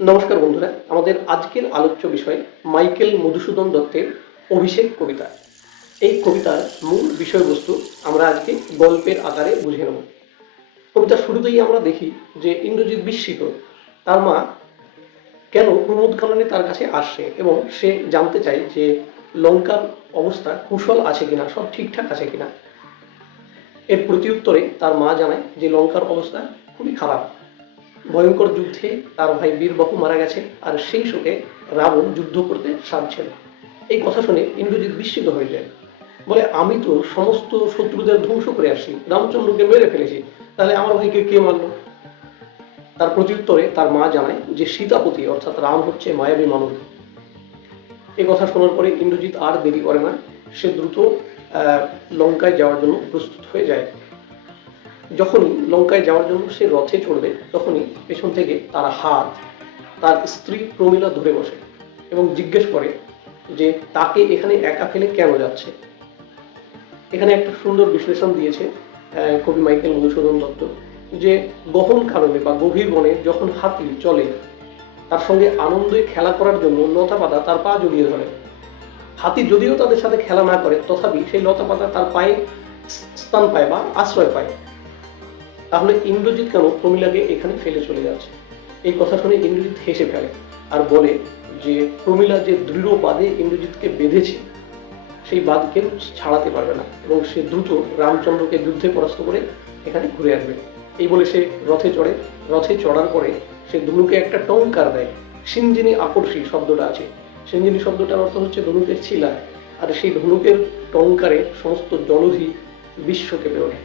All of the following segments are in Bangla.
নমস্কার বন্ধুরা, আমাদের আজকের আলোচ্য বিষয় মাইকেল মধুসূদন দত্তের অভিষেক কবিতা। এই কবিতার মূল বিষয়বস্তু আমরা আজকে গল্পের আকারে বুঝে নেব। কবিতার শুরুতেই আমরা দেখি যে ইন্দ্রজিৎ বিস্মিত, তার মা কেন প্রমোদকাননে তার কাছে আসছে এবং সে জানতে চায় যে লঙ্কার অবস্থা কুশল আছে কিনা, সব ঠিকঠাক আছে কিনা। এর প্রত্যুত্তরে তার মা জানায় যে লঙ্কার অবস্থা খুবই খারাপ, ভয়ঙ্কর যুদ্ধে তার ভাই বীরবাহু মারা গেছে আর সেই শোকে রাবণ যুদ্ধ করতে সাজছেন। এই কথা শুনে ইন্দ্রজিৎ বিস্মিত হয়ে যায়, বলে আমি তো সমস্ত শত্রুদের ধ্বংস করে আসছি, রামচন্দ্রকে মেরে ফেলেছি, তাহলে আমার ভাইকে কে মারলো? তার প্রত্যুত্তরে তার মা জানায় যে সীতাপতি অর্থাৎ রাম হচ্ছে মায়াবী মানব। এই কথা শোনার পরে ইন্দ্রজিৎ আর দেরি করে না, সে দ্রুত লঙ্কায় যাওয়ার জন্য প্রস্তুত হয়ে যায়। যখনই লঙ্কায় যাওয়ার জন্য সে রথে চড়বে তখনই পেছন থেকে তার হাত তার স্ত্রী প্রমীলা ধরে বসে এবং জিজ্ঞেস করে যে তাকে এখানে একা ফেলে কেন যাচ্ছে। এখানে একটা সুন্দর বিশ্লেষণ দিয়েছে কবি মাইকেল মধুসূদন দত্ত, যে গহন কারণে বা গভীর বনে যখন হাতি চলে তার সঙ্গে আনন্দে খেলা করার জন্য লতা পাতা তার পা জড়িয়ে ধরে। হাতি যদিও তাদের সাথে খেলা না করে তথাপি সেই লতা পাতা তার পায়ে স্থান পায় বা আশ্রয় পায়। তাহলে ইন্দ্রজিৎ কেন প্রমীলাকে এখানে ফেলে চলে যাচ্ছে? এই কথা শুনে ইন্দ্রজিৎ হেসে ফেলে আর বলে যে প্রমীলা যে দৃঢ় বাঁধে ইন্দ্রজিৎকে বেঁধেছে সেই বাঁধ কেউ ছাড়াতে পারবে না এবং সে দ্রুত রামচন্দ্রকে যুদ্ধে পরাস্ত করে এখানে ঘুরে আসবে। এই বলে সে রথে চড়ে। রথে চড়ার পরে সে ধনুকে একটা টঙ্কার দেয়। সিঞ্জিনী আকর্ষী শব্দটা আছে, সিঞ্জিনী শব্দটার অর্থ হচ্ছে ধনুকের ছিলা, আর সেই ধনুকের টঙ্কারে সমস্ত জলধি বিশ্ব কেঁপে ওঠে।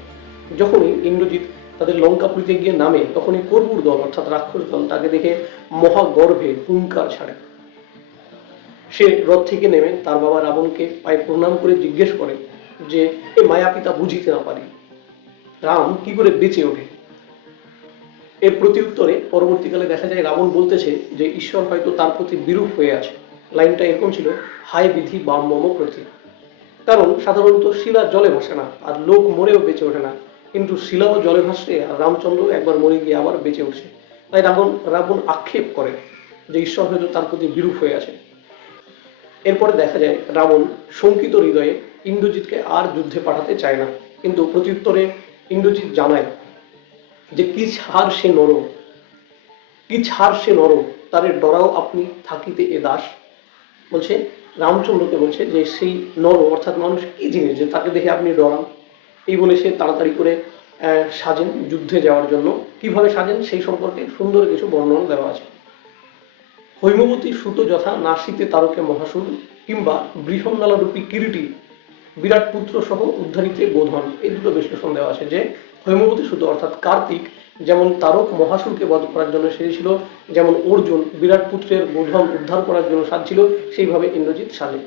যখনই ইন্দ্রজিৎ তাদের লঙ্কাপুরীতে গিয়ে নামে তখনই কর্বুর দল অর্থাৎ রাক্ষস দল তাকে দেখে মহাগর্ভে হুঙ্কার ছাড়ে। সে রথ থেকে নেমে তার বাবা রাবণকে পায়ে প্রণাম করে জিজ্ঞেস করে যে এ মায়া পিতা বুঝিতে না পারি, রাম কি করে বেঁচে ওঠে? এর প্রত্যুত্তরে পরবর্তীকালে দেখা যায় রাবণ বলতেছে যে ঈশ্বর হয়তো তার প্রতি বিরূপ হয়ে আছে। লাইনটা এরকম ছিল, হায় বিধি বাম মম প্রতি। কারণ সাধারণত শিলা জলে ভাসে না আর লোক মরেও বেঁচে ওঠে না, কিন্তু শিলাও জলে ভাসছে আর রামচন্দ্র একবার মরে গিয়ে আবার বেঁচে উঠছে। তাই রাবণ আক্ষেপ করে যে ঈশ্বর হয়তো তার প্রতি বিরূপ হয়ে আছে। এরপরে দেখা যায় রাবণ শঙ্কিত হৃদয়ে ইন্দ্রজিৎকে আর যুদ্ধে পাঠাতে চায় না, কিন্তু প্রত্যুত্তরে ইন্দ্রজিৎ জানায় যে কি ছাড় সে নর, কি ছাড় সে নর, তারে ডরাও আপনি থাকিতে এ দাস। বলছে রামচন্দ্রকে বলছে যে সেই নর অর্থাৎ মানুষ কি জিনিস যে তাকে দেখে আপনি ডরান। এই বলে সে তাড়াতাড়ি করে সাজেন যুদ্ধে যাওয়ার জন্য। কিভাবে সাজেন সেই সম্পর্কে সুন্দর কিছু বর্ণনা দেওয়া আছে। হৈমবতী সুত যথা নাসিতে তারকে মহাসুর কিংবা বৃহন্নালা রূপী কিরীটি বিরাট পুত্র সহ উদ্ধারিতে বোধন। এই দুটো বিশ্লেষণ দেওয়া আছে যে হৈমবতী সুত অর্থাৎ কার্তিক যেমন তারক মহাসুরকে বধ করার জন্য সেজেছিল, যেমন অর্জুন বিরাট পুত্রের বোধন উদ্ধার করার জন্য সাজছিল, সেইভাবে ইন্দ্রজিৎ সাজে।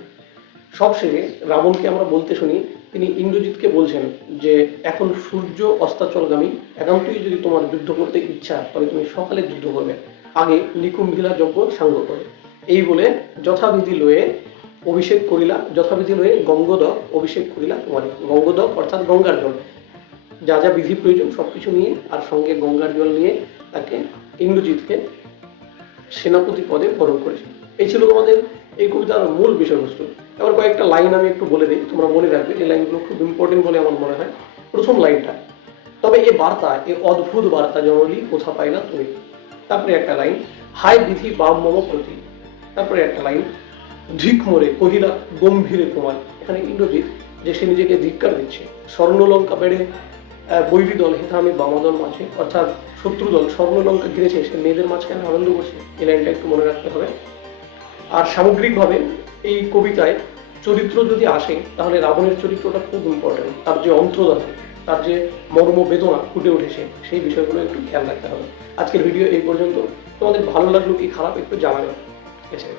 সবশেষে রাবণকে আমরা বলতে শুনি, তিনি ইন্দ্রজিৎকে বলছেন যে এখন সূর্য অস্তাচলগামী, একান্তই যদি তোমার যুদ্ধ করতে ইচ্ছা তবে তুমি সকালে যুদ্ধ করবে, আগে নিকুম্ভিলা যজ্ঞ সাঙ্গ করে। এই বলে যথাবিধি লয়ে অভিষেক করিলা, যথাবিধি লয়ে গঙ্গোদক অভিষেক করিলা তোমার। গঙ্গোদক অর্থাৎ গঙ্গার জল, যা যা বিধি প্রয়োজন সবকিছু নিয়ে আর সঙ্গে গঙ্গার জল নিয়ে তাকে ইন্দ্রজিৎকে সেনাপতি পদে বরণ করেছে। এই ছিল তোমাদের এই কবিতার মূল বিষয়বস্তু। এবার কয়েকটা লাইন আমি একটু বলে দিই, তোমরা মনে রাখবে, এই লাইনগুলো খুব ইম্পর্টেন্ট বলে আমার মনে হয়। প্রথম লাইনটা, তবে এ বার্তা, এ অদ্ভুত বার্তা জনলি কোথা পাইলা তুমি। তারপরে একটা লাইন, হায় বিধি বাম মম প্রতি। তারপরে একটা লাইন, ধিক মোরে কহিলা গম্ভীরে তোমার। এখানে ইন্দ্রজিৎ যে সে নিজেকে ধিক্কার দিচ্ছে। স্বর্ণলঙ্কা বেড়ে বৈরী দল হেথা আমি বামাদল মাঝে, অর্থাৎ শত্রুদল স্বর্ণলঙ্কা ঘিরেছে, সে মেয়েদের মাঝখানে আনন্দ করছে। এই লাইনটা একটু মনে রাখতে হবে। আর সামগ্রিকভাবে এই কবিতায় চরিত্র যদি আসে তাহলে রাবণের চরিত্রটা খুব ইম্পর্টেন্ট। তার যে অন্তর্ধান, তার যে মর্ম বেদনা ফুটে উঠেছে সেই বিষয়গুলো একটু খেয়াল রাখতে হবে। আজকের ভিডিও এই পর্যন্ত। তোমাদের ভালো লাগলো কি খারাপ একটু জানাবে। ঠিক আছে।